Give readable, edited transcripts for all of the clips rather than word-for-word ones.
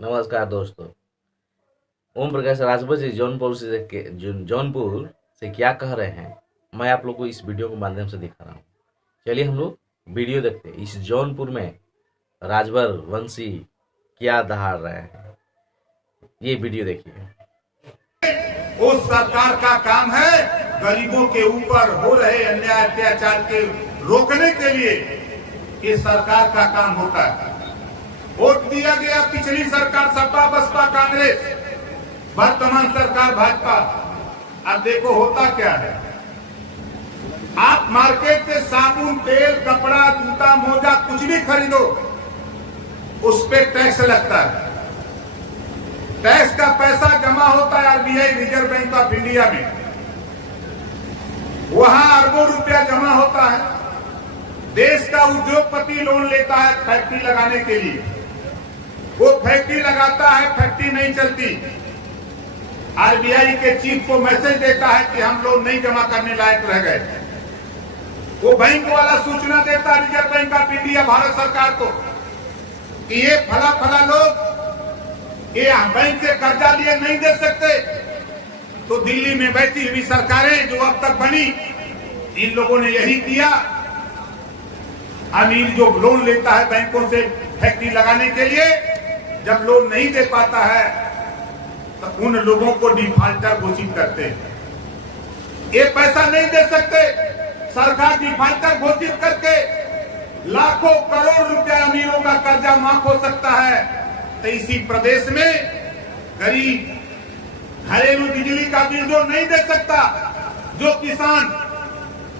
नमस्कार दोस्तों। ओम प्रकाश राजभर जी जौनपुर से क्या कह रहे हैं, मैं आप लोग को इस वीडियो के माध्यम से दिखा रहा हूँ। चलिए हम लोग वीडियो देखते हैं। इस जौनपुर में राजभर वंशी क्या दहाड़ रहे हैं, ये वीडियो देखिए। उस सरकार का काम है गरीबों के ऊपर हो रहे अन्याय अत्याचार के रोकने के लिए इस सरकार का काम होता है। वोट दिया गया पिछली सरकार सपा बसपा कांग्रेस, वर्तमान सरकार भाजपा। अब देखो होता क्या है, आप मार्केट से साबुन तेल कपड़ा जूता मोजा कुछ भी खरीदो, उस पे टैक्स लगता है। टैक्स का पैसा जमा होता है RBI reserve bank of India में, वहां अरबों रुपया जमा होता है। देश का उद्योगपति लोन लेता है फैक्ट्री लगाने के लिए, वो फैक्ट्री लगाता है, फैक्ट्री नहीं चलती, आरबीआई के चीफ को मैसेज देता है कि हम लोन नहीं जमा करने लायक रह गए। वो बैंक वाला सूचना देता है reserve bank of India Bharat सरकार को कि ये फला फला लोग ये बैंक से कर्जा लिए नहीं दे सकते। तो दिल्ली में बैठी हुई सरकारें जो अब तक बनी, इन लोगों ने यही किया। अमीर जो लोन लेता है बैंकों से फैक्ट्री लगाने के लिए, जब लोन नहीं दे पाता है तो उन लोगों को डिफाल्टर घोषित करते हैं। ये पैसा नहीं दे सकते, सरकार डिफाल्टर घोषित करके लाखों करोड़ रुपया अमीरों का कर्जा माफ हो सकता है। तो इसी प्रदेश में गरीब घरेलू बिजली का बिल जो नहीं दे सकता, जो किसान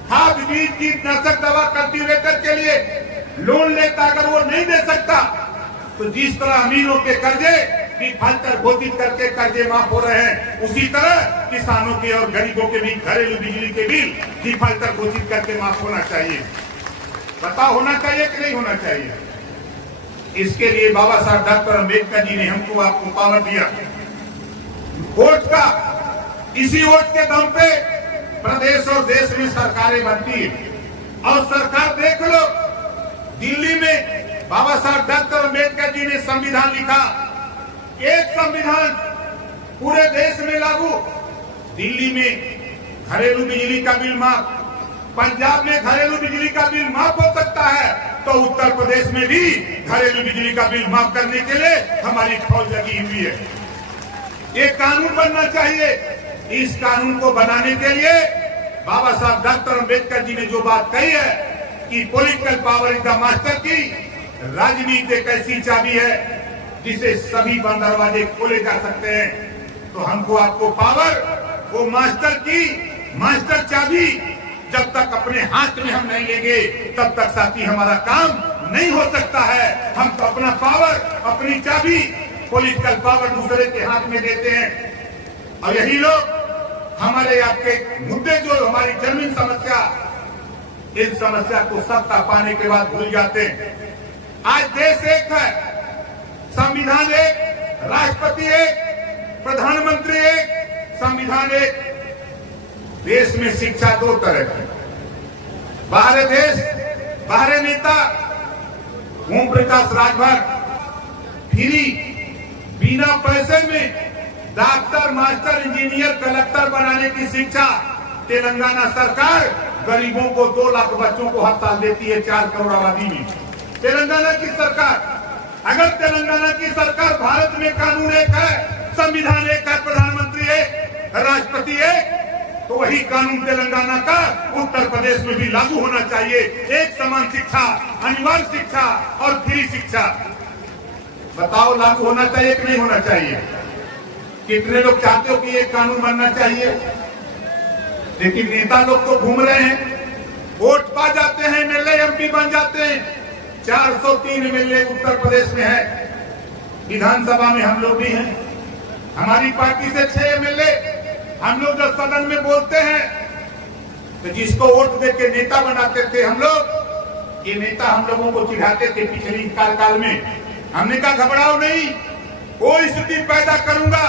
खाद बीज कीटनाशक दवा कल्टीवेटर के लिए लोन लेता, अगर वो नहीं दे सकता, तो जिस तरह अमीरों के कर्जे डिफाल्टर घोषित करके कर्जे माफ हो रहे हैं, उसी तरह किसानों के और गरीबों के भी घरेलू बिजली के बिल डिफाल्टर घोषित करके माफ होना चाहिए। पता होना चाहिए कि नहीं होना चाहिए? इसके लिए बाबा साहब डॉक्टर अम्बेडकर जी ने हमको आपको पावर दिया वोट का। इसी वोट के दम पे प्रदेश और देश में सरकारें बनती है। और सरकार देख लो, दिल्ली में बाबा साहब डॉक्टर अम्बेडकर जी ने संविधान लिखा, एक संविधान पूरे देश में लागू। दिल्ली में घरेलू बिजली का बिल माफ, पंजाब में घरेलू बिजली का बिल माफ हो सकता है, तो उत्तर प्रदेश में भी घरेलू बिजली का बिल माफ करने के लिए हमारी फौज लगी हुई है। ये कानून बनना चाहिए। इस कानून को बनाने के लिए बाबा साहब डॉक्टर अम्बेडकर जी ने जो बात कही है कि political power is the master की, राजनीति एक ऐसी चाबी है जिसे सभी बंद दरवाजे खोले जा सकते हैं। तो हमको आपको पावर, वो मास्टर की मास्टर चाबी जब तक अपने हाथ में हम नहीं लेंगे, तब तक साथी हमारा काम नहीं हो सकता है। हम तो अपना पावर, अपनी चाबी, पॉलिटिकल पावर दूसरे के हाथ में देते हैं। और यही लोग हमारे आपके मुद्दे, जो हमारी जमीन समस्या, इस समस्या को सत्ता पाने के बाद भूल जाते हैं। आज देश एक है, संविधान एक, राष्ट्रपति एक, प्रधानमंत्री एक, संविधान एक। देश में शिक्षा दो तरह की, बाहर देश, बाहर नेता। ओम प्रकाश राजभर फ्री, बिना पैसे में डॉक्टर, मास्टर, इंजीनियर, कलेक्टर बनाने की शिक्षा तेलंगाना सरकार गरीबों को 2 लाख बच्चों को हर साल देती है 4 करोड़ आबादी में। तेलंगाना की सरकार, अगर तेलंगाना की सरकार, भारत में कानून एक है, संविधान एक है, प्रधानमंत्री एक, राष्ट्रपति एक, तो वही कानून तेलंगाना का उत्तर प्रदेश में भी लागू होना चाहिए। एक समान शिक्षा, अनिवार्य शिक्षा और फ्री शिक्षा। बताओ लागू होना चाहिए कि नहीं होना चाहिए? कितने लोग चाहते हो कि ये कानून बनना चाहिए? लेकिन नेता लोग तो घूम रहे हैं, वोट पा जाते हैं, एमएलए एमपी बन जाते हैं। 403 एमएलए उत्तर प्रदेश में है, विधानसभा में हम लोग भी हैं, हमारी पार्टी से 6 एमएलए। हम लोग जब सदन में बोलते हैं तो जिसको वोट देके नेता बनाते थे हम लोग, ये नेता हम लोगों को चिढ़ाते थे पिछली काल में। हमने कहा घबराओ नहीं, कोई स्थिति पैदा करूंगा,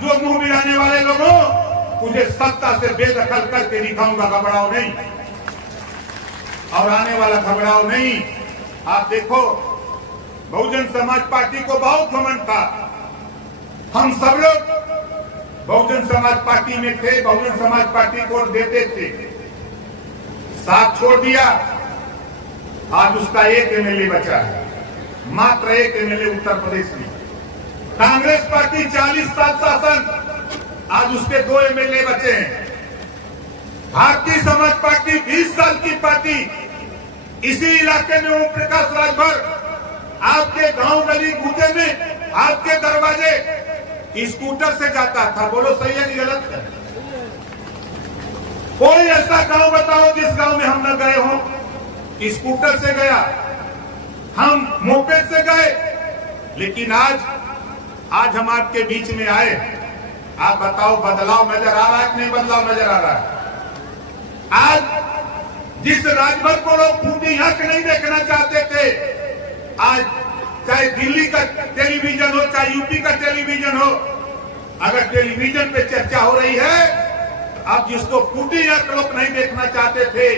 जो मुंह मिलाने वाले लोगों मुझे सत्ता से बेदखल करके दिखाऊंगा, घबराओ नहीं। और आने वाला घबराओ नहीं। आप देखो बहुजन समाज पार्टी को बहुत घमंड था। हम सब लोग बहुजन समाज पार्टी में थे, बहुजन समाज पार्टी को देते थे। साथ छोड़ दिया, आज उसका एक एमएलए बचा है, मात्र एक एमएलए उत्तर प्रदेश में। कांग्रेस पार्टी 40 साल शासन, आज उसके 2 एमएलए बचे हैं। भारतीय समाज पार्टी 20 साल की पार्टी, इसी इलाके में ओम प्रकाश राजभर आपके गांव गली कूचे में आपके दरवाजे स्कूटर से जाता था। बोलो सही है कि गलत है? कोई ऐसा गांव बताओ जिस गांव में हम न गए हो? स्कूटर से गया, हम मोपेड से गए। लेकिन आज हम आपके बीच में आए, आप बताओ बदलाव नजर आ रहा है कि नहीं बदलाव नजर आ रहा है? आज जिस राजभर को लोग फूटी आंख नहीं देखना चाहते थे, आज चाहे दिल्ली का टेलीविजन हो, चाहे यूपी का टेलीविजन हो, अगर टेलीविजन पे चर्चा हो रही है, अब जिसको फूटी आंख लोग नहीं देखना चाहते थे,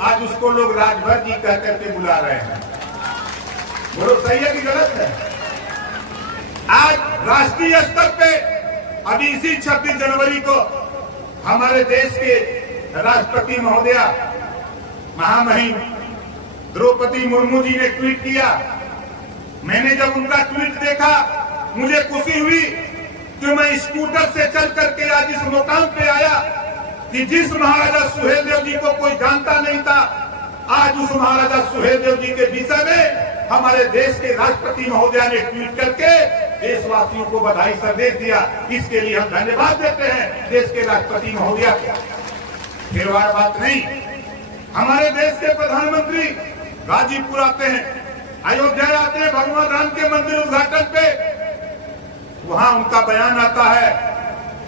आज उसको लोग राजभर जी कह करके बुला रहे हैं। बोलो सही है कि गलत है? आज राष्ट्रीय स्तर पे अभी इसी 26 जनवरी को हमारे देश के राष्ट्रपति महोदया महामहिम द्रौपदी मुर्मू जी ने ट्वीट किया। मैंने जब उनका ट्वीट देखा, मुझे खुशी हुई कि मैं स्कूटर से चल करके आज इस मुकाम पे आया कि जिस महाराजा सुहेलदेव जी को कोई जानता नहीं था, आज उस महाराजा सुहेलदेव जी के विषय में हमारे देश के राष्ट्रपति महोदया ने ट्वीट करके देशवासियों को बधाई संदेश दिया। इसके लिए हम धन्यवाद देते हैं देश के राष्ट्रपति महोदया को। फिर बात नहीं, हमारे देश के प्रधानमंत्री गाजीपुर आते हैं, अयोध्या आते हैं भगवान राम के मंदिर उद्घाटन पे, वहां उनका बयान आता है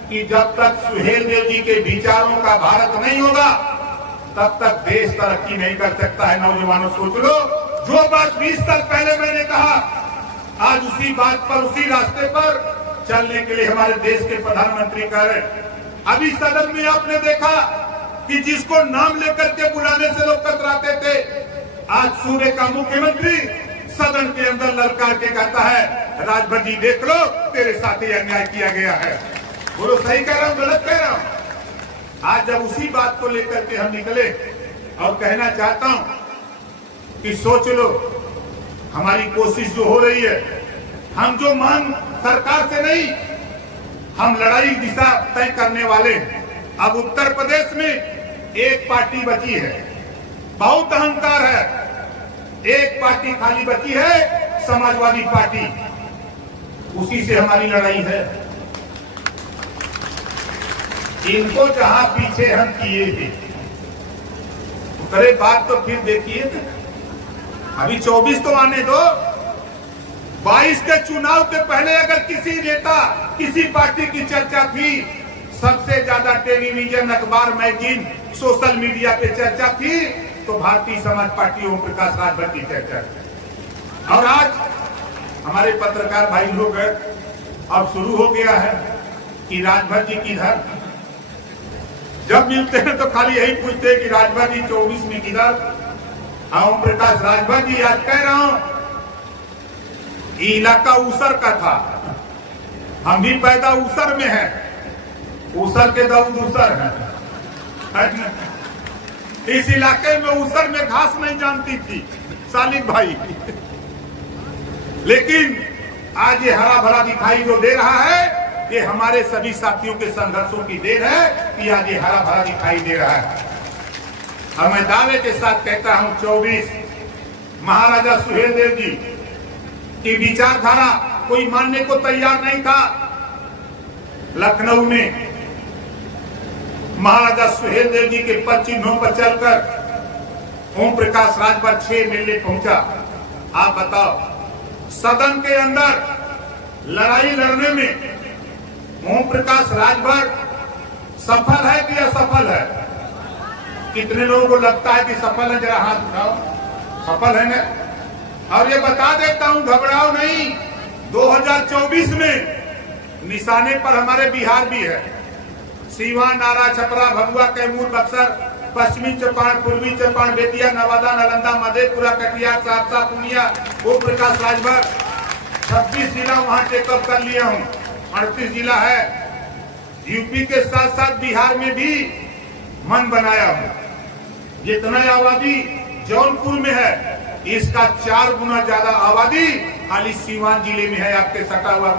कि जब तक सुहेलदेव जी के विचारों का भारत नहीं होगा, तब तक देश तरक्की नहीं कर सकता है। नौजवानों सोच लो, जो बात 20 साल पहले मैंने कहा, आज उसी बात पर, उसी रास्ते पर चलने के लिए हमारे देश के प्रधानमंत्री कह रहे। अभी सदन में आपने देखा कि जिसको नाम लेकर के बुलाने से लोग कतराते थे, आज सूबे का मुख्यमंत्री सदन के अंदर ललकार के कहता है, राजभर जी देख लो, तेरे साथ ही अन्याय किया गया है। बोलो सही कह रहा हूं गलत कह रहा हूं? आज जब उसी बात को लेकर के हम निकले और कहना चाहता हूं कि सोच लो, हमारी कोशिश जो हो रही है, हम जो मांग सरकार से नहीं, हम लड़ाई दिशा तय करने वाले। अब उत्तर प्रदेश में एक पार्टी बची है, बहुत अहंकार है, एक पार्टी खाली बची है, समाजवादी पार्टी, उसी से हमारी लड़ाई है। इनको जहां पीछे हम किए थे, अरे बात तो फिर देखिए, अभी 24 तो आने दो, 22 के चुनाव के पहले अगर किसी नेता, किसी पार्टी की चर्चा थी, सबसे ज्यादा टेलीविजन, अखबार, मैगजीन, सोशल मीडिया पे चर्चा थी, तो भारतीय समाज पार्टी ओम प्रकाश राजभर की चर्चा थी। और आज हमारे पत्रकार भाई लोग अब शुरू हो गया है कि राजभर जी किधर। जब मिलते हैं तो खाली यही पूछते हैं कि राजभर जी 24 में किधर। ओम प्रकाश राजभर जी, आज कह रहा हूं, ये इलाका ऊसर का था, हम भी पैदा ऊसर में हैं, ऊसर के दाऊद ऊसर है। इस इलाके में ऊसर में घास नहीं जानती थी सालिक भाई, लेकिन आज ये हरा भरा दिखाई जो दे रहा है, ये हमारे सभी साथियों के संघर्षों की देन है कि आज ये हरा भरा दिखाई दे रहा है। और मैं दावे के साथ कहता हूं, 24 महाराजा सुहेलदेव जी की विचारधारा कोई मानने को तैयार नहीं था। लखनऊ में महाराजा सुहेलदेव जी के पद चिन्हों पर चलकर ओम प्रकाश राजभर 6 मिलने पहुंचा। आप बताओ, सदन के अंदर लड़ाई लड़ने में ओम प्रकाश राजभर सफल है कि असफल है? कितने लोगों को लगता है कि सफल है? जरा हाथ उठाओ। सफल है ना? और ये बता देता हूं, घबराओ नहीं, 2024 में निशाने पर हमारे बिहार भी है। सीवान, आरा, छपरा, भभुआ, कैमूर, बक्सर पश्चिमी चंपारण, पूर्वी चंपारण, बेतिया, नवादा, नालंदा, मधेपुरा, कटिहार, सहरसा, पूर्णिया, ओम प्रकाश राजभर 26 जिला वहां चेकअप कर लिया हूं। 38 जिला है। यूपी के साथ साथ बिहार में भी मन बनाया हूं। जितना आबादी जौनपुर में है इसका 4 गुना ज्यादा आबादी खाली सीवान जिले में है, आपके सटा हुआ।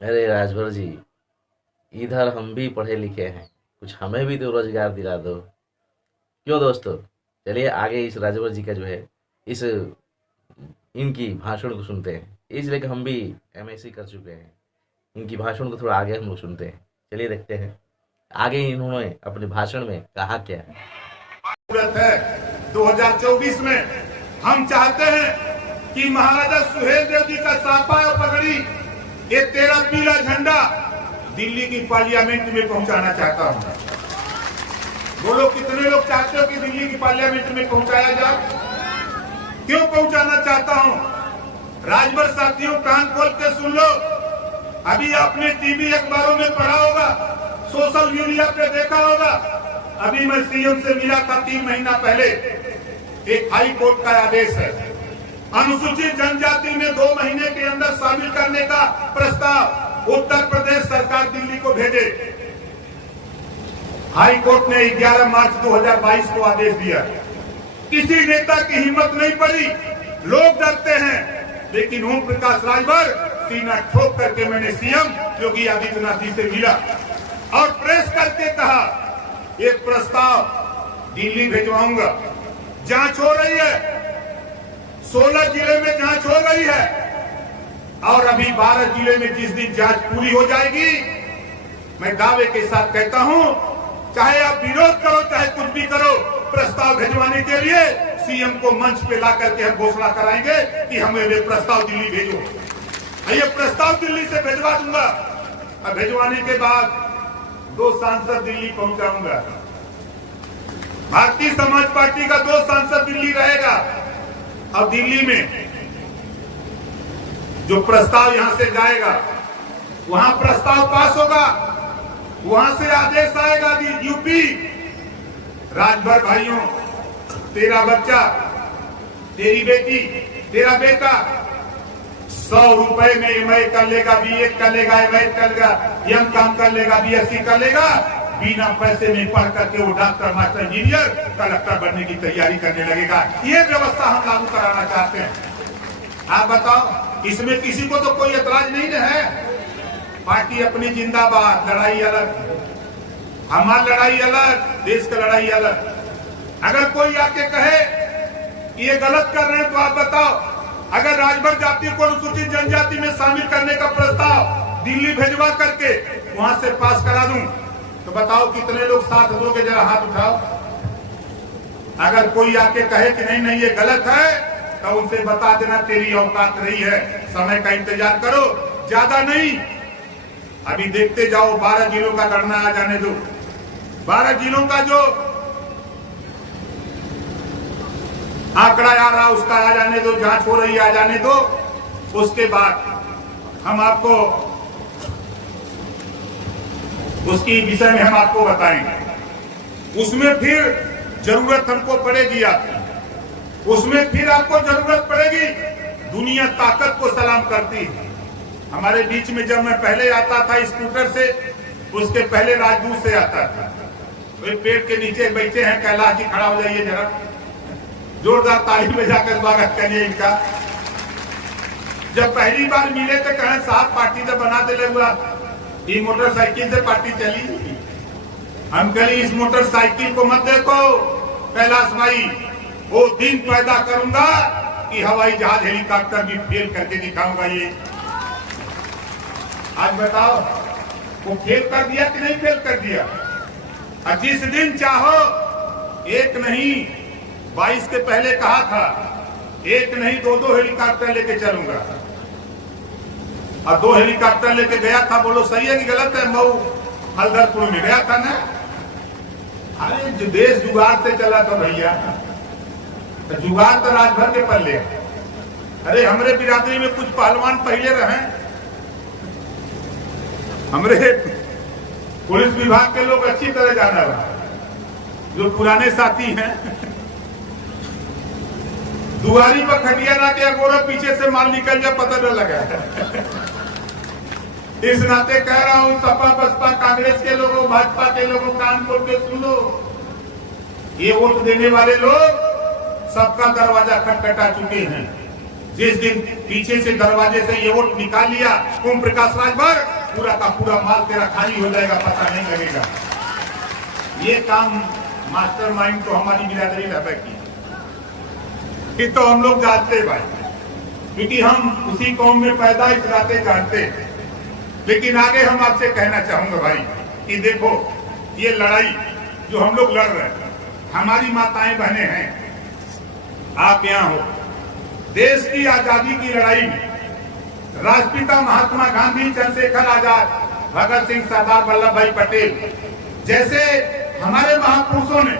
अरे राजभर जी, इधर हम भी पढ़े लिखे हैं, कुछ हमें भी तो रोजगार दिला दो। क्यों दोस्तों, चलिए आगे इस राजभर जी का जो है इस इनकी भाषण को सुनते हैं, इसलिए कि हम भी MSc कर चुके हैं। इनकी भाषण को थोड़ा आगे हम लोग सुनते हैं। चलिए देखते हैं आगे इन्होंने अपने भाषण में कहा क्या है। जरूरत है 2024 में हम चाहते हैं कि महाराजा सुहेलदेव जी का साफा और पगड़ी, ये 13 पीला झंडा दिल्ली की पार्लियामेंट में पहुंचाना चाहता हूं। बोलो कितने लोग चाहते हो कि दिल्ली की पार्लियामेंट में पहुंचाया जाए? क्यों पहुंचाना चाहता हूं? राजभर साथियों, कान खोल के सुन लो। अभी आपने टीवी अखबारों में पढ़ा होगा, सोशल मीडिया पे देखा होगा। अभी मैं सीएम से मिला था 3 महीना पहले। एक हाई कोर्ट का आदेश है, अनुसूचित जनजाति में 2 महीने के अंदर शामिल करने का प्रस्ताव उत्तर प्रदेश सरकार दिल्ली को भेजे। हाई कोर्ट ने 11 मार्च 2022 को आदेश दिया। किसी नेता की हिम्मत नहीं पड़ी, लोग डरते हैं, लेकिन ओम प्रकाश राजभर सीना ठोक करके मैंने सीएम योगी आदित्यनाथ जी से मिला और प्रेस करके कहा ये प्रस्ताव दिल्ली भिजवाऊंगा। जांच हो रही है, 16 जिले में जांच हो रही है और अभी 12 जिले में जिस दिन जांच पूरी हो जाएगी, मैं दावे के साथ कहता हूं, चाहे आप विरोध करो चाहे कुछ भी करो, प्रस्ताव भिजवाने के लिए सीएम को मंच पे ला करके हम घोषणा कराएंगे कि हमें ये प्रस्ताव दिल्ली भेजो। ये प्रस्ताव दिल्ली से भिजवा दूंगा। अब भिजवाने के बाद 2 सांसद दिल्ली पहुंचाऊंगा। भारतीय समाज पार्टी का 2 सांसद दिल्ली रहेगा। अब दिल्ली में जो प्रस्ताव यहां से जाएगा, वहां प्रस्ताव पास होगा, वहां से आदेश आएगा यूपी। राजभर भाइयों, तेरा बच्चा, तेरी बेटी, तेरा बेटा 100 रुपए में MA कर लेगा, BA कर लेगा, MA कर लेगा, M काम कर लेगा, BSc कर लेगा, बिना पैसे में पढ़ करके वो डॉक्टर, मास्टर, इंजीनियर, कलेक्टर बनने की तैयारी करने लगेगा। ये व्यवस्था हम लागू कराना चाहते हैं। आप बताओ, इसमें किसी को तो कोई एतराज नहीं है? पार्टी अपनी जिंदाबाद, लड़ाई अलग, हमारी लड़ाई अलग, देश का लड़ाई अलग। अगर कोई आके कहे ये गलत कर रहे हैं तो आप बताओ, अगर राजभर जाति को अनुसूचित जनजाति में शामिल करने का प्रस्ताव दिल्ली भेजवा करके वहां से पास करा दूं, तो बताओ कितने लोग साथ दोगे? जरा हाथ उठाओ। अगर कोई आके कहे कि नहीं नहीं ये गलत है, तो उनसे बता देना तेरी औकात रही है, समय का इंतजार करो, ज्यादा नहीं। अभी देखते जाओ, 12 जिलों का गणना आ जाने दो। 12 जिलों का जो आंकड़ा आ रहा उसका आ जाने दो, जांच हो रही आ जाने दो। उसके बाद हम आपको उसकी विषय में हम आपको बताएंगे। उसमें फिर जरूरत हमको पड़ेगी आपकी, उसमें फिर आपको जरूरत पड़ेगी। दुनिया ताकत को सलाम करती है। हमारे बीच में जब मैं पहले आता था स्कूटर से, उसके पहले राजदूत से आता था। वे पेड़ के नीचे बैठे हैं, कैलाश जी खड़ा हो जाइए जरा, जोरदार ताली बजाकर स्वागत करिए इनका। जब पहली बार मिले तो कहें साहब पार्टी तो बना दे हुआ, ये मोटरसाइकिल से पार्टी चली। हम कहे इस मोटरसाइकिल को मत देखो कैलाश भाई, वो दिन पैदा करूंगा कि हवाई जहाज हेलीकॉप्टर भी फेल करके दिखाऊंगा। ये आज बताओ, वो फेल कर दिया कि नहीं फेल कर दिया? और जिस दिन चाहो, एक नहीं 22 के पहले कहा था, एक नहीं 2-2 हेलीकॉप्टर लेके चलूंगा, और 2 हेलीकॉप्टर लेके गया था। बोलो सही है कि गलत है? मऊ हल्दरपुर में गया था ना। अरे जो देश जुगाड़ से चला था भैया, तो जुगाड़ तो राजभर के पल्ले। अरे हमरे बिरादरी में कुछ पहलवान पहले रहे, हमरे पुलिस विभाग के लोग अच्छी तरह जाना रहा, जो पुराने साथी हैं दुआरी पर खटिया ना के अगोरा पीछे से माल निकल जाए पता न लगा। इस नाते कह रहा हूं सपा बसपा कांग्रेस के लोगों, भाजपा के लोगों, कान खोल के सुन लो, ये वोट देने वाले लोग सबका दरवाजा खटखटा चुके हैं। जिस दिन पीछे से दरवाजे से ये वोट निकाल लिया ओम प्रकाश राजभर, पूरा का पूरा माल तेरा खाली हो जाएगा, पता नहीं लगेगा। ये काम मास्टरमाइंड तो हमारी बिरादरी में की, ये तो हम लोग जानते भाई, क्योंकि हम उसी कौम में पैदा इस नाते जानते हैं। लेकिन आगे हम आपसे कहना चाहूंगा भाई कि देखो ये लड़ाई जो हम लोग लड़ रहे हैं, हमारी माताएं बहनें हैं, आप यहाँ हो। देश की आजादी की लड़ाई में राष्ट्रपिता महात्मा गांधी, चंद्रशेखर आजाद, भगत सिंह, सरदार वल्लभ भाई पटेल जैसे हमारे महापुरुषों ने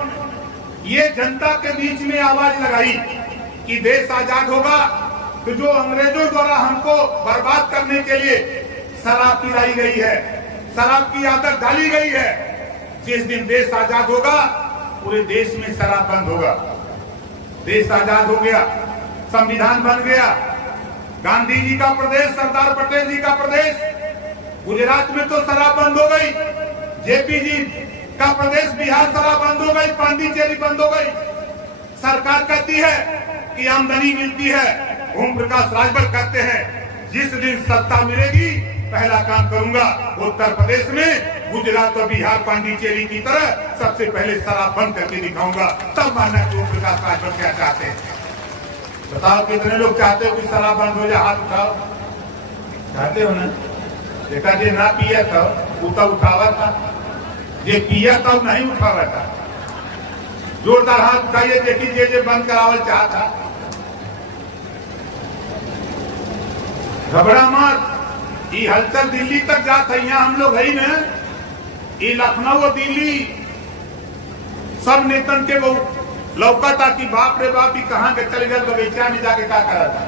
ये जनता के बीच में आवाज लगाई कि देश आजाद होगा तो जो अंग्रेजों द्वारा हमको बर्बाद करने के लिए शराब पिलाई गई है, शराब की आदत डाली गई है, जिस दिन देश आजाद होगा पूरे देश में शराब बंद होगा। देश आजाद हो गया, संविधान बन गया, गांधी जी का प्रदेश, सरदार पटेल जी का प्रदेश, गुजरात में तो शराब बंद हो गई, जेपी जी का प्रदेश बिहार शराब बंद हो गई, पांडिचेरी बंद हो गई। सरकार कहती है कि आमदनी मिलती है, ओम प्रकाश राजभर कहते हैं जिस दिन सत्ता मिलेगी पहला काम करूंगा उत्तर प्रदेश में गुजरात और बिहार पांडिचेरी की तरह सबसे पहले शराब बंद करके दिखाऊंगा, तब मानना कि ओम प्रकाश राजभर क्या चाहते हैं। बताओ कितने लोग चाहते हो कि शराब बंद हो जाए, हाथ उठाओ। चाहते हो ना? देखा जे ना पिया था वो तब उठावा था, जे पिया तब नहीं उठावा था। जोरदार हाथ उठाइए, देखिए जे बंद करावल चाहता। घबरा मत, ये हलचल दिल्ली तक जाता है, यहाँ हम लोग है ना, ये लखनऊ और दिल्ली सब नेतन के वो लौका था कि बाप रे बाप ही कहाँ के चले गए, बगीचा में जाके क्या करा था।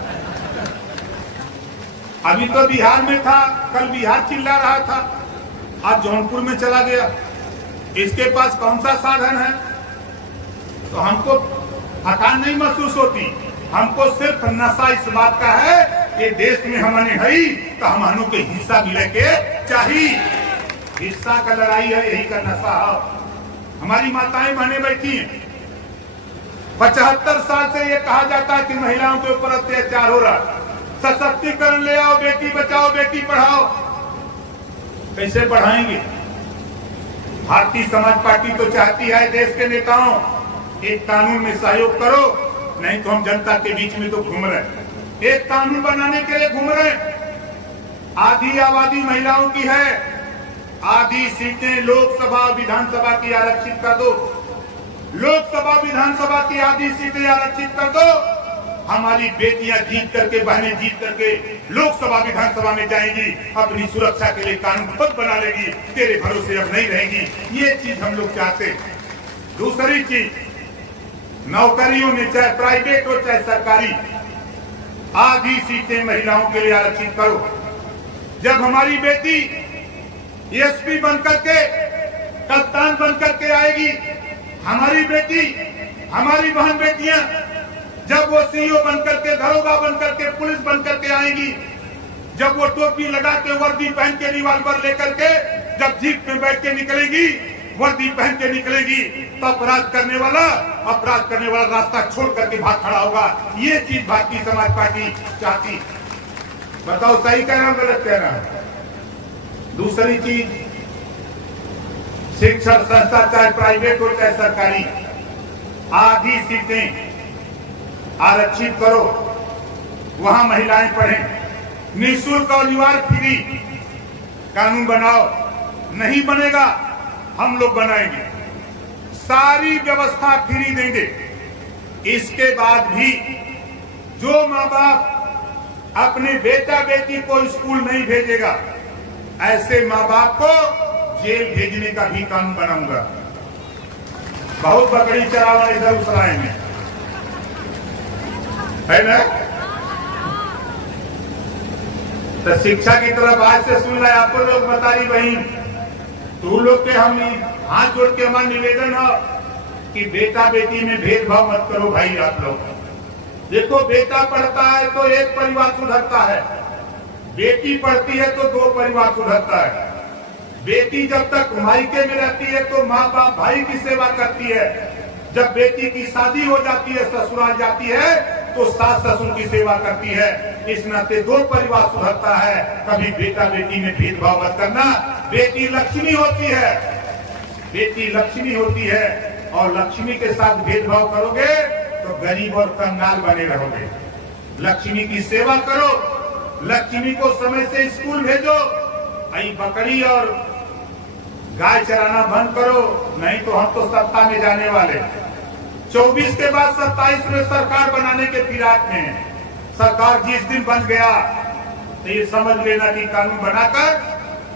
अभी तो बिहार में था, कल बिहार चिल्ला रहा था, आज जौनपुर में चला गया। इसके पास कौन सा साधन है? तो हमको थकान नहीं महसूस होती, हमको सिर्फ नशा इस बात का है कि देश में हमने है तो हमनों के हिस्सा मिले के चाहिए। हिस्सा का लड़ाई है, यही का नशा है। हमारी माताएं बहने बैठी हैं, 75 साल से ये कहा जाता है कि महिलाओं के ऊपर अत्याचार हो रहा, सशक्तिकरण ले आओ, बेटी बचाओ बेटी पढ़ाओ। कैसे पढ़ाएंगे? भारतीय समाज पार्टी तो चाहती है देश के नेताओं एक कानून में सहयोग करो, नहीं तो हम जनता के बीच में तो घूम रहे हैं। एक कानून बनाने के लिए घूम रहे हैं। आधी आबादी महिलाओं की है, आधी सीटें लोकसभा विधानसभा की आरक्षित कर दो, लोकसभा विधानसभा की आधी सीटें आरक्षित कर दो। हमारी बेटियां जीत करके, बहनें जीत करके लोकसभा विधानसभा में जाएंगी, अपनी सुरक्षा के लिए कानून खुद बना लेगी, तेरे भरोसे अब नहीं रहेगी। ये चीज हम लोग चाहते। दूसरी चीज, नौकरियों में चाहे प्राइवेट हो चाहे सरकारी, आधी सीटें महिलाओं के लिए आरक्षित करो। जब हमारी बेटी एसपी बनकर के, कप्तान बनकर के आएगी, हमारी बेटी, हमारी बहन बेटियां जब वो सीईओ बनकर के, दरोगा बनकर के, पुलिस बनकर के आएगी, जब वो टोपी लगा के, वर्दी पहन के, रिवाल्वर लेकर के जब जीप में बैठ के निकलेगी, वर्दी पहन के निकलेगी, तो अपराध करने वाला रास्ता छोड़ करके भाग खड़ा होगा। ये चीज भारतीय समाज पार्टी चाहती। बताओ सही कह रहा हूं गलत कह रहा हूं? दूसरी चीज, शिक्षण संस्था चाहे प्राइवेट हो चाहे सरकारी, आधी सीटें आरक्षित करो, वहां महिलाएं पढ़ें। निःशुल्क और अनिवार्य फ्री कानून बनाओ। नहीं बनेगा, हम लोग बनाएंगे, सारी व्यवस्था फ्री देंगे। इसके बाद भी जो माँ बाप अपने बेटा बेटी को स्कूल नहीं भेजेगा, ऐसे माँ बाप को जेल भेजने का भी कानून बनाऊंगा। बहुत बकरी चरावा इधर उसराय में है ना। तो शिक्षा की तरफ आज से सुन रहे आप लोग, बता रही बहन तो उन लोग के हम हाथ जोड़ के हमारा निवेदन है कि बेटा बेटी में भेदभाव मत करो भाई। आप लोग देखो, बेटा पढ़ता है तो एक परिवार सुधरता है, बेटी पढ़ती है तो दो परिवार सुधरता है। बेटी जब तक मायके में रहती है तो माँ बाप भाई की सेवा करती है। जब बेटी की शादी हो जाती है, ससुराल जाती है, तो सास ससुर की सेवा करती है। इस नाते दो परिवार सुधरता है। कभी बेटा बेटी में भेदभाव मत करना। बेटी लक्ष्मी होती है, बेटी लक्ष्मी होती है, और लक्ष्मी के साथ भेदभाव करोगे तो गरीब और कंगाल बने रहोगे। लक्ष्मी की सेवा करो, लक्ष्मी को समय से स्कूल भेजो। आई बकरी और गाय चराना बंद करो, नहीं तो हम तो सत्ता में जाने वाले। 24 के बाद 27 में सरकार बनाने के फिराक में, सरकार जिस दिन बन गया तो ये समझ लेना कि कानून बनाकर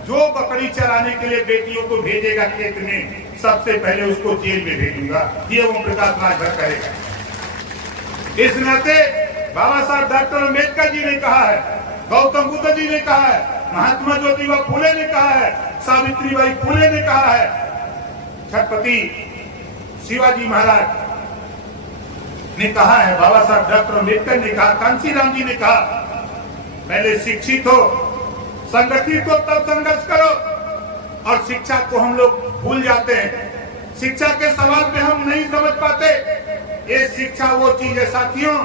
जो बकरी चराने के लिए बेटियों को भेजेगा खेत में, सबसे पहले उसको जेल में भेजूंगा। ये ओम प्रकाश राजभर करेगा। इस नाते बाबा साहब डॉक्टर अम्बेडकर जी ने कहा है, गौतम बुद्ध जी ने कहा है, महात्मा ज्योतिबा फुले ने कहा है, सावित्रीबाई फुले ने कहा है, छत्रपति शिवाजी महाराज ने कहा है, बाबा साहब डॉक्टर अम्बेडकर ने कहा, कांशीराम जी ने कहा, पहले शिक्षित हो, संगठित हो, तब संघर्ष करो। और शिक्षा को हम लोग भूल जाते हैं। शिक्षा के सवाल पे हम नहीं समझ पाते। ये शिक्षा वो चीज है साथियों,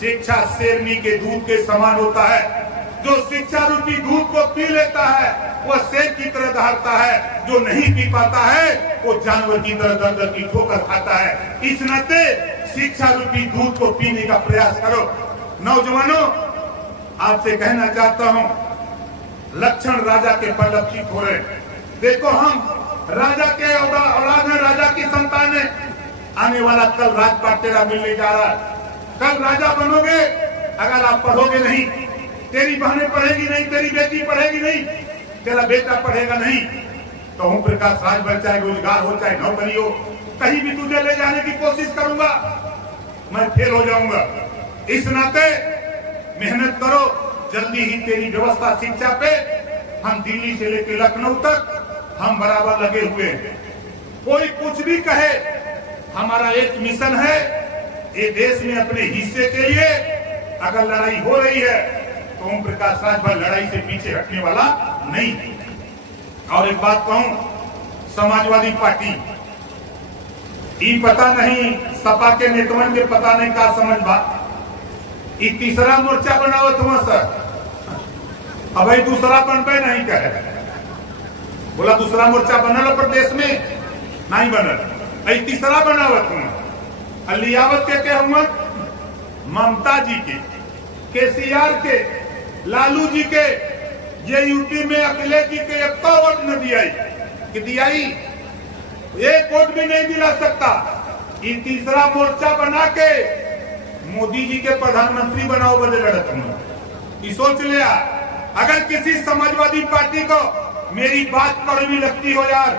शिक्षा शेरनी के दूध के समान होता है। जो शिक्षा रूपी दूध को पी लेता है वो शेर की तरह दहाड़ता है, जो नहीं पी पाता है वो जानवर की तरह दर दर की ठोकर खाता है। इस नाते शिक्षा रूपी दूध को पीने का प्रयास करो। नौजवानों, आपसे कहना चाहता हूँ, लक्षण राजा के परिलक्षित हो रहे। देखो, हम राजा के औलाद हैं, राजा की संतान है। आने वाला कल राजपाट तेरा मिलने जा रहा है। कल राजा बनोगे अगर आप पढ़ोगे नहीं, तेरी बहनें पढ़ेगी नहीं, तेरी बेटी पढ़ेगी नहीं, तेरा बेटा पढ़ेगा नहीं, तो ओम प्रकाश राजभर चाहे रोजगार हो चाहे नौकरी हो, कहीं भी तुझे ले जाने की कोशिश करूंगा, मैं फेल हो जाऊंगा। इस नाते मेहनत करो, जल्दी ही तेरी व्यवस्था शिक्षा पे, हम दिल्ली से लेकर लखनऊ तक हम बराबर लगे हुए हैं। कोई कुछ भी कहे, हमारा एक मिशन है, ये देश में अपने हिस्से के लिए अगर लड़ाई हो रही है तो ओम प्रकाश राजभर लड़ाई से पीछे हटने वाला नहीं। और एक बात कहूं, समाजवादी पार्टी ई पता नहीं, सपा के नेतवन के पता नहीं का समझ बा, ई तीसरा मोर्चा बनावत हुआ सर, अब दूसरा बनबे नहीं करे। बोला दूसरा मोर्चा बनल प्रदेश में नहीं बनल, ऐ तीसरा बनावत हुआ। लियावत के हुआ ममता जी के, केसीआर के, लालू जी के, ये यूपी में अखिलेश जी के एक वोट न दियाई कि दियाई, एक वोट भी नहीं दिला सकता। ये तीसरा मोर्चा बना के मोदी जी के प्रधानमंत्री बनाओ बदे लड़त में। सोच लिया, अगर किसी समाजवादी पार्टी को मेरी बात कड़वी लगती हो यार,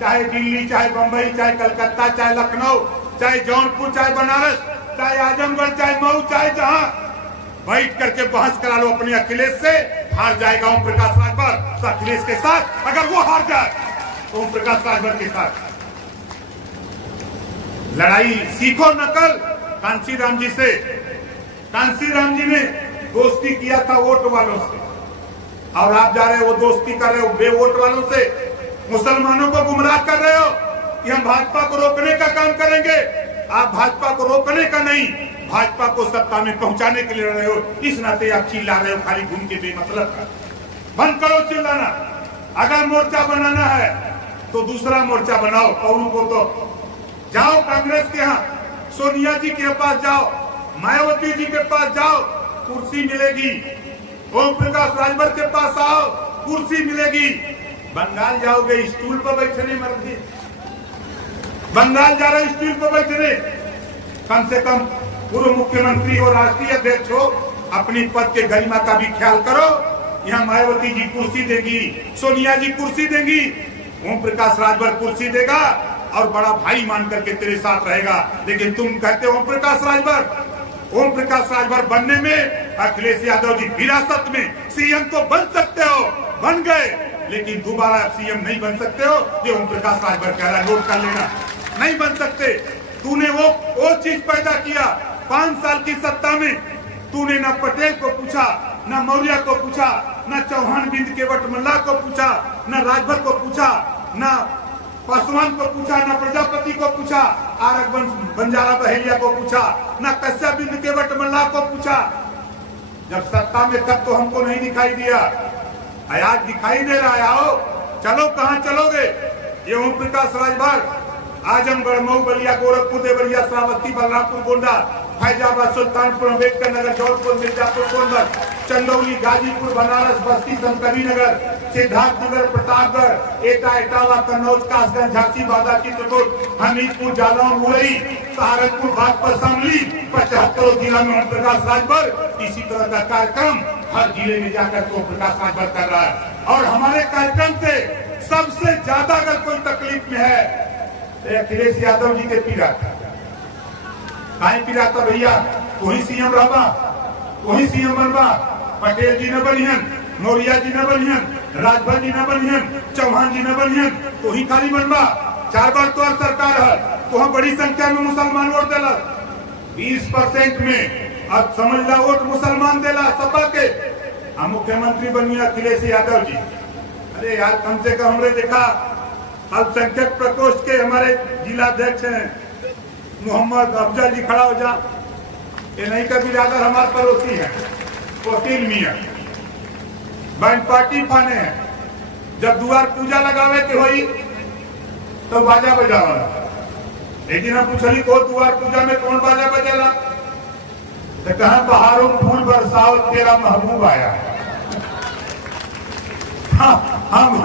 चाहे दिल्ली, चाहे बंबई, चाहे कलकत्ता, चाहे लखनऊ, चाहे जौनपुर, चाहे बनारस, चाहे आजमगढ़, चाहे मऊ, चाहे जहां, बैठ करके बहस करा लो अपने अखिलेश से। हार जाएगा ओम प्रकाश राजभर तो अखिलेश के साथ, अगर वो हार जाए तो ओम प्रकाश राजभर के साथ लड़ाई सीखो। नकल कांशीराम जी से, कांशीराम जी ने दोस्ती किया था वोट वालों से, और आप जा रहे हो वो दोस्ती कर रहे हो बेवोट वालों से। मुसलमानों को गुमराह कर रहे हो कि हम भाजपा को रोकने का काम करेंगे। आप भाजपा को रोकने का नहीं, भाजपा को सत्ता में पहुंचाने के लिए लड़ रहे हो। इस नाते आप चिल्ला रहे हो खाली घूम के बेमतलब का। बंद करो चिल्लाना। अगर मोर्चा बनाना है तो दूसरा मोर्चा बनाओ। और को तो जाओ कांग्रेस के यहाँ, सोनिया जी के पास जाओ, मायावती जी के पास जाओ, कुर्सी मिलेगी। ओम प्रकाश राजभर के पास आओ, कुर्सी मिलेगी। बंगाल जाओगे स्टूल पर बैठने मर्जी, बंगाल जा रहे स्टूल पर बैठने। कम से कम पूर्व मुख्यमंत्री हो, राष्ट्रीय अध्यक्ष हो, अपनी पद के गरिमा का भी ख्याल करो। यहाँ मायावती जी कुर्सी देगी, सोनिया जी कुर्सी देंगी, ओम प्रकाश राजभर कुर्सी देगा और बड़ा भाई मान करके तेरे साथ रहेगा। लेकिन तुम कहते हो ओम प्रकाश राजभर बनने में अखिलेश यादव जी विरासत में सीएम तो बन सकते हो, बन गए, लेकिन दोबारा आप सीएम नहीं बन सकते हो, ये ओम प्रकाश राजभर कह रहा है, नोट कर लेना, नहीं बन सकते। तूने वो चीज पैदा किया 5 साल की सत्ता में, तूने ना पटेल को पूछा, ना मौर्य को पूछा, ना चौहान बिंद केवट मल्ला को पूछा, ना राजभर को पूछा, ना पासवान को पूछा, ना प्रजापति को पूछा, आरक बंजारा बहेलिया को पूछा, ना कश्यप बिंद केवट मल्ला को पूछा। जब सत्ता में तब तो हमको नहीं दिखाई दिया, आज दिखाई दे रहा है। आओ चलो, कहाँ चलोगे? ये ओम प्रकाश राजभर आजमगढ़, मऊ, बलिया, गोरखपुर, देवरिया, श्रावस्ती, बलरामपुर, गोंडा, फैजाबाद, सुल्तानपुर, अम्बेडकर नगर, जौनपुर, मिर्जापुर, सोनभद्र, चंदौली, गाजीपुर, बनारस, बस्ती, संतकबीर नगर, सिद्धार्थ नगर, प्रतापगढ़, एटा, इटावा, कन्नौज, कासगंज, झांसी, बांदा, चित्रकूट, हमीरपुर, जालौन, मुरई, सहारनपुर, बागपत, शामली, 75 जिला में ओम प्रकाश राजभर इसी तरह का कार्यक्रम हर जिले में जाकर ओम प्रकाश राजभर कर रहा है। और हमारे कार्यक्रम से सबसे ज्यादा अगर कोई तकलीफ में है तो अखिलेश यादव जी के पीड़ा था। काहे पीड़ा था भैया? वही सीएम रहबा, वही सीएम बनबा, पटेल जी न बनियन, मौर्य जी न बनियन, राजभर जी न बनियन, चौहान जी न बनियन, तो ही खाली बनबा। 4 बार तो सरकार है, तो हम बड़ी संख्या में मुसलमान वोट देला, 20% में। अब समझ ला वोट मुसलमान देला सपा के, हम मुख्यमंत्री बनिए अखिलेश यादव जी। अरे यार, कम से कम हमने देखा अल्पसंख्यक प्रकोष्ठ के हमारे जिलाध्यक्ष हैं मोहम्मद अफजल जी, खड़ा हो जा। ये नहीं का बिरादर हमारे पड़ोसी है, वकील मियाँ, बैंड पार्टी फाने हैं। जब द्वार पूजा लगावे के हुई तो बाजा बजावा, लेकिन हम पूछली को द्वार पूजा में कौन बाजा बजाला? तो कहा बहारों फूल बरसाओ तेरा महबूब आया। हम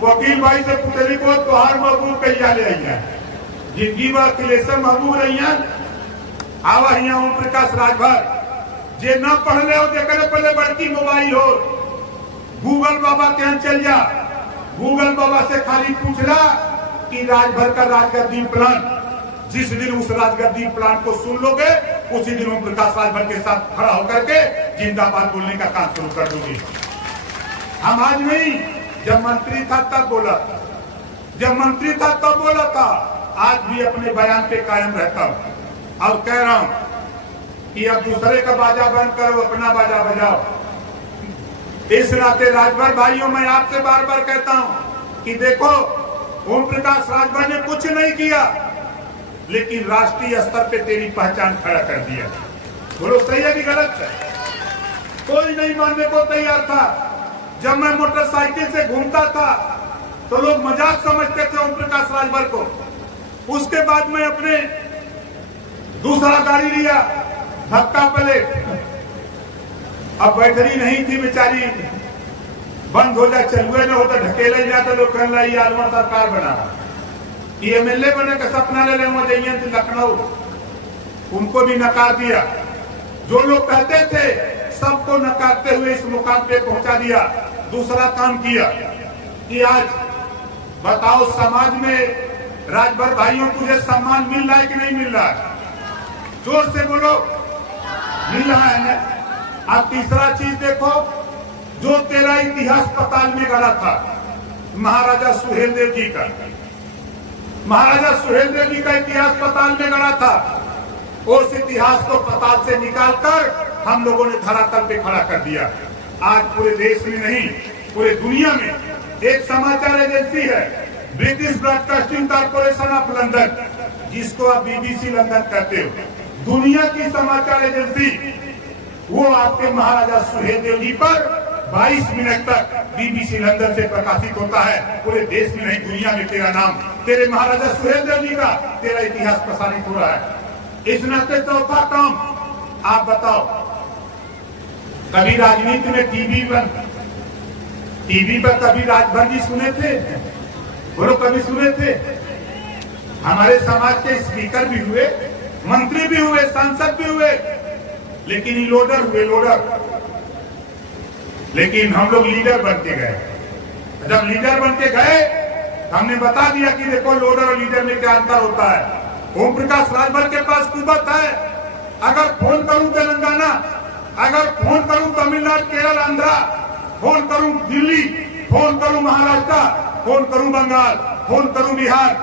वकील भाई से पूछली को तुहार महबूब कैया ले आई है? जिंदगी में अखिलेश महबूब रही है। आवा हिया ओम प्रकाश राजभर जे न पढ़ले हो, जेकरे पहले बड़की मोबाइल हो, गूगल बाबा के यहाँ चल जा, गूगल बाबा से खाली पूछला कि राजभर का राजगद्दी प्लान, जिस दिन उस राजगद्दी प्लान को सुन लोगे उसी दिन ओम प्रकाश राजभर के साथ खड़ा होकर के जिंदाबाद बोलने का काम शुरू कर दोगे। हम आज नहीं, जब मंत्री था तब बोला, जब मंत्री था तब बोला था, आज भी अपने बयान पे कायम रहता हूं और कह रहा हूं कि अब दूसरे का बाजा बंद करो, अपना बाजा बजाओ। इस नाते राजभर भाइयों, मैं आपसे बार बार कहता हूं कि देखो, ओम प्रकाश राजभर ने कुछ नहीं किया, लेकिन राष्ट्रीय स्तर पे तेरी पहचान खड़ा कर दिया। बोलो सही है कि गलत है? कोई नहीं मानने को तैयार था। जब मैं मोटरसाइकिल से घूमता था तो लोग मजाक समझते थे ओम प्रकाश राजभर को। उसके बाद में अपने दूसरा गाड़ी लिया, धक्का प्लेट, अब बैटरी नहीं थी बेचारी, बंद हो जाए, चलुए न होता, ढकेले जाते, लोग कहने लगे आलमा सरकार बना, ये एमएलए बने का सपना ले ले लखनऊ, उनको भी नकार दिया। जो लोग कहते थे सबको नकारते हुए इस मुकाम पे पहुंचा दिया। दूसरा काम किया कि आज बताओ समाज में राजभर भाइयों तुझे सम्मान मिल रहा है कि नहीं मिल रहा है? जोर से बोलो, मिल रहा है ना? अब तीसरा चीज देखो, जो तेरा इतिहास पताल में गड़ा था, महाराजा सुहेलदेव जी का, महाराजा सुहेलदेव जी का इतिहास पताल में गड़ा था। उस इतिहास को पताल से निकालकर हम लोगों ने धरातल पे खड़ा कर दिया। आज पूरे देश में नहीं, पूरे दुनिया में एक समाचार एजेंसी है, British broadcasting corporation of London, जिसको आप बीबीसी लंदन कहते हो, दुनिया की समाचार एजेंसी, वो आपके महाराजा सुहेलदेव जी पर 22 मिनट तक बीबीसी लंदन से प्रकाशित होता है। पूरे देश में नहीं, दुनिया में तेरा नाम, तेरे महाराजा सुहेलदेव जी का, तेरा इतिहास प्रसारित हो रहा है। इस नाते चौथा काम आप बताओ, कभी राजनीति में टीवी पर कभी राजभर जी सुने थे? बोलो, कभी सुने थे? हमारे समाज के स्पीकर भी हुए, मंत्री भी हुए, सांसद भी हुए, लेकिन ये लोडर हुए, लोडर। लेकिन हम लोग लीडर बन के गए। जब लीडर बन के गए, हमने बता दिया कि देखो लोडर और लीडर में क्या अंतर होता है। ओम प्रकाश राजभर के पास कुवत है, अगर फोन करूं तेलंगाना, अगर फोन करूं तमिलनाडु, केरल, आंध्रा, फोन करूं दिल्ली, फोन करूं महाराष्ट्र, फोन करूं बंगाल, फोन करूं बिहार,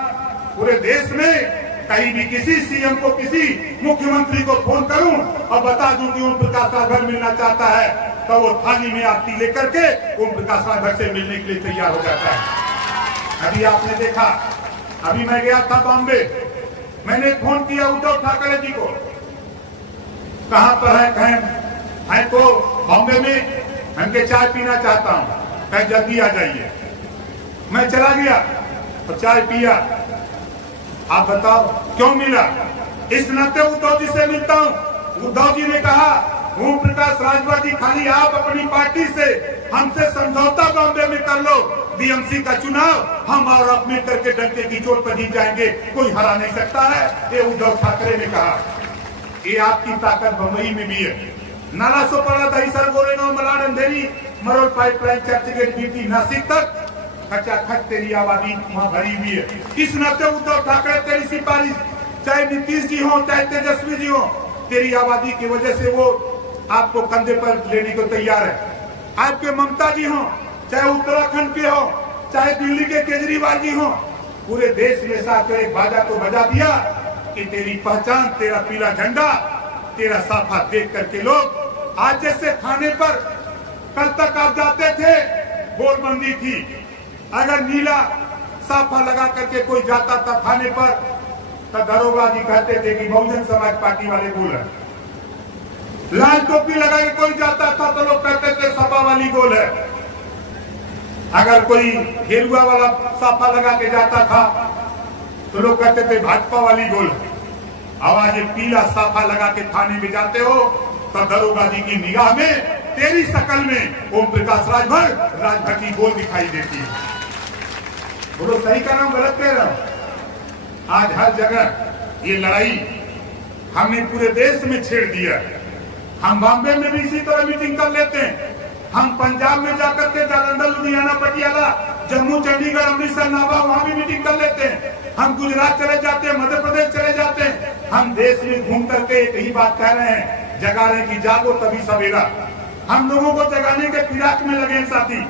पूरे देश में कहीं भी किसी सीएम को, किसी मुख्यमंत्री को फोन करूं और बता दूं कि ओम प्रकाश राजभर मिलना चाहता है, तो वो थाली में आरती लेकर के ओम प्रकाश राजभर से मिलने के लिए तैयार हो जाता है। अभी आपने देखा, अभी मैं गया था बॉम्बे, मैंने फोन किया उद्धव ठाकरे जी को, कहां पर है, कहें है तो बॉम्बे में, हमके चाय पीना चाहता हूं, कहीं जल्दी आ जाइए। मैं चला गया और चाय पिया। आप बताओ क्यों मिला? इस नाते उद्धव जी से मिलता हूं। उद्धव जी ने कहा, ओम प्रकाश राजभर जी, खाली आप अपनी पार्टी से हमसे समझौता बॉम्बे में कर लो, बीएमसी का चुनाव हम और आप मिल करके डंके की चोट पर जीत जाएंगे, कोई हरा नहीं सकता है, ये उद्धव ठाकरे ने कहा। ये आपकी ताकत बम्बई में भी है। नाला सोपारा, दहीसर, गोरेगांव, मलाड, अंधेरी, मरोड़ पाइपलाइन, चर्चगेट, बीटी, नासिक तक खचाखच तेरी आबादी वहां भरी हुई है। इस नाते उद्धव ठाकरे तेरी सिफारिश, चाहे नीतीश जी हो, चाहे तेजस्वी जी हो, तेरी आबादी की वजह से वो आपको कंधे पर लेने को तैयार है। आपके ममता जी हो, चाहे उत्तराखंड के हो, चाहे दिल्ली के केजरीवाल जी हो, पूरे देश में साथ एक बाजा को बजा दिया कि तेरी पहचान, तेरा पीला झंडा, तेरा साफा देख करके लोग आज जैसे थाने पर कल तक आप जाते थे, बोलबंदी थी, अगर नीला साफा लगा करके कोई जाता था थाने पर तो दरोगा जी कहते थे कि बहुजन समाज पार्टी वाले गोल है। लाल टोपी लगा के कोई जाता था तो लोग कहते थे सपा वाली गोल है। अगर कोई गेरुआ वाला साफा लगा के जाता था तो लोग कहते थे भाजपा वाली गोल है। अब आज पीला साफा लगा के थाने में जाते हो तो दरोगा जी की निगाह में, तेरी शकल में ओम प्रकाश राजभर की गोल दिखाई देती है। बोलो सही का नाम गलत कह रहा हूं? आज हर जगह ये लड़ाई हमने पूरे देश में छेड़ दिया। हम बॉम्बे में भी इसी तरह मीटिंग कर लेते हैं, हम पंजाब में जाकर के जालंधर, लुधियाना, पटियाला, जम्मू, चंडीगढ़, अमृतसर, नाभा, वहां भी मीटिंग कर लेते हैं। हम गुजरात चले जाते हैं, मध्य प्रदेश चले जाते हैं। हम देश में घूम करके एक ही बात कह रहे हैं, जगा रहे कि जागो तभी सवेरा। हम लोगों को जगाने के फिराक में लगे साथी।